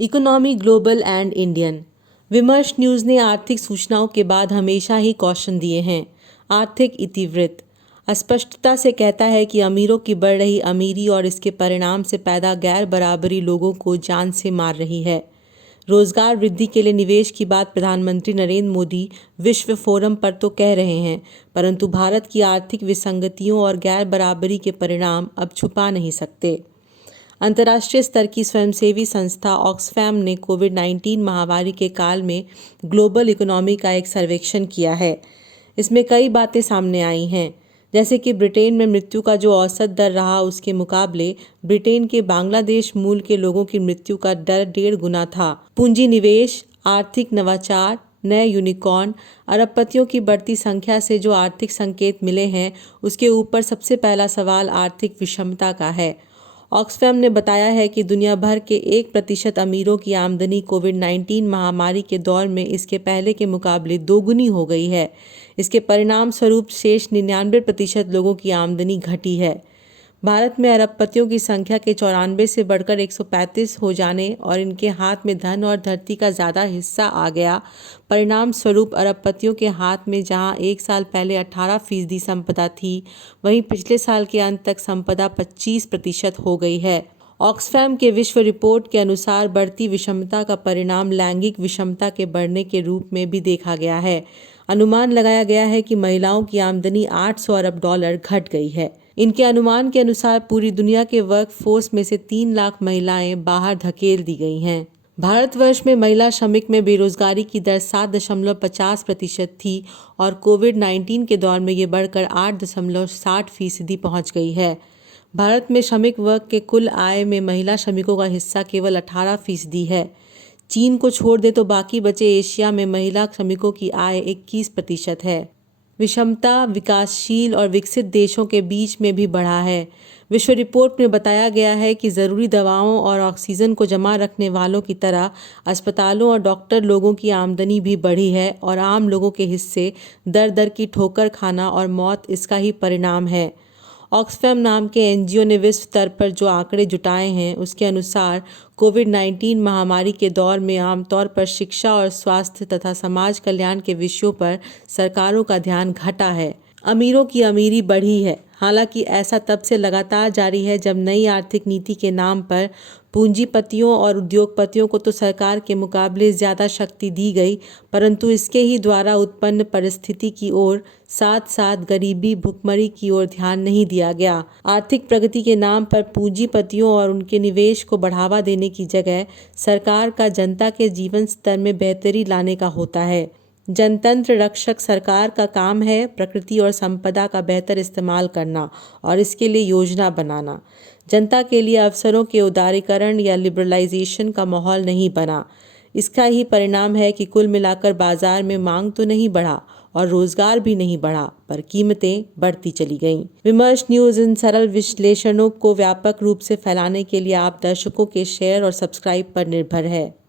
Economy global and Indian. विमर्श news ने आर्थिक सूचनाओं के बाद हमेशा ही कॉशन दिए हैं। आर्थिक इतिवृत्त अस्पष्टता से कहता है कि अमीरों की बढ़ रही अमीरी और इसके परिणाम से पैदा गैर बराबरी लोगों को जान से मार रही है। रोजगार वृद्धि के लिए निवेश की बात प्रधानमंत्री नरेंद्र मोदी विश्व फोरम पर तो कह रहे हैं, परंतु भारत की आर्थिक विसंगतियों और गैर बराबरी के परिणाम अब छुपा नहीं सकते। अंतर्राष्ट्रीय स्तर की स्वयंसेवी संस्था ऑक्सफैम ने कोविड-19 महामारी के काल में ग्लोबल इकोनॉमी का एक सर्वेक्षण किया है। इसमें कई बातें सामने आई हैं, जैसे कि ब्रिटेन में मृत्यु का जो औसत दर रहा उसके मुकाबले ब्रिटेन के बांग्लादेश मूल के लोगों की मृत्यु का दर 1.5 गुना था। पूंजी निवेश, आर्थिक नवाचार, नए यूनिकॉर्न, अरबपतियों की बढ़ती संख्या से जो आर्थिक संकेत मिले हैं, उसके ऊपर सबसे पहला सवाल आर्थिक विषमता का है। ऑक्सफैम ने बताया है कि दुनिया भर के 1% अमीरों की आमदनी कोविड-19 महामारी के दौर में इसके पहले के मुकाबले दोगुनी हो गई है। इसके परिणाम स्वरूप शेष 99% लोगों की आमदनी घटी है। भारत में अरबपतियों की संख्या के 94 से बढ़कर 135 हो जाने और इनके हाथ में धन और धरती का ज़्यादा हिस्सा आ गया, परिणाम स्वरूप अरबपतियों के हाथ में जहां एक साल पहले 18% संपदा थी, वहीं पिछले साल के अंत तक संपदा 25% हो गई है। ऑक्सफैम के विश्व रिपोर्ट के अनुसार बढ़ती विषमता का परिणाम लैंगिक विषमता के बढ़ने के रूप में भी देखा गया है। अनुमान लगाया गया है कि महिलाओं की आमदनी 800 अरब डॉलर घट गई है। इनके अनुमान के अनुसार पूरी दुनिया के वर्कफोर्स में से 3 लाख महिलाएं बाहर धकेल दी गई हैं। भारतवर्ष में महिला श्रमिक में बेरोजगारी की दर 7.50% थी और कोविड-19 के दौर में ये बढ़कर 8.60% पहुंच गई है। भारत में श्रमिक वर्ग के कुल आय में महिला श्रमिकों का हिस्सा केवल 18% है। चीन को छोड़ दे तो बाकी बचे एशिया में महिला श्रमिकों की आय 21% है। विषमता विकासशील और विकसित देशों के बीच में भी बढ़ा है। विश्व रिपोर्ट में बताया गया है कि ज़रूरी दवाओं और ऑक्सीजन को जमा रखने वालों की तरह अस्पतालों और डॉक्टर लोगों की आमदनी भी बढ़ी है और आम लोगों के हिस्से दर दर की ठोकर खाना और मौत इसका ही परिणाम है। ऑक्सफैम नाम के एनजीओ ने विश्व स्तर पर जो आंकड़े जुटाए हैं, उसके अनुसार कोविड-19 महामारी के दौर में आमतौर पर शिक्षा और स्वास्थ्य तथा समाज कल्याण के विषयों पर सरकारों का ध्यान घटा है। अमीरों की अमीरी बढ़ी है। हालांकि ऐसा तब से लगातार जारी है जब नई आर्थिक नीति के नाम पर पूंजीपतियों और उद्योगपतियों को तो सरकार के मुकाबले ज़्यादा शक्ति दी गई, परंतु इसके ही द्वारा उत्पन्न परिस्थिति की ओर साथ साथ गरीबी भुखमरी की ओर ध्यान नहीं दिया गया। आर्थिक प्रगति के नाम पर पूंजीपतियों और उनके निवेश को बढ़ावा देने की जगह सरकार का जनता के जीवन स्तर में बेहतरी लाने का होता है। जनतंत्र रक्षक सरकार का काम है प्रकृति और संपदा का बेहतर इस्तेमाल करना और इसके लिए योजना बनाना। जनता के लिए अवसरों के उदारीकरण या लिबरलाइजेशन का माहौल नहीं बना। इसका ही परिणाम है कि कुल मिलाकर बाजार में मांग तो नहीं बढ़ा और रोजगार भी नहीं बढ़ा, पर कीमतें बढ़ती चली गईं। विमर्श न्यूज़ इन सरल विश्लेषणों को व्यापक रूप से फैलाने के लिए आप दर्शकों के शेयर और सब्सक्राइब पर निर्भर है।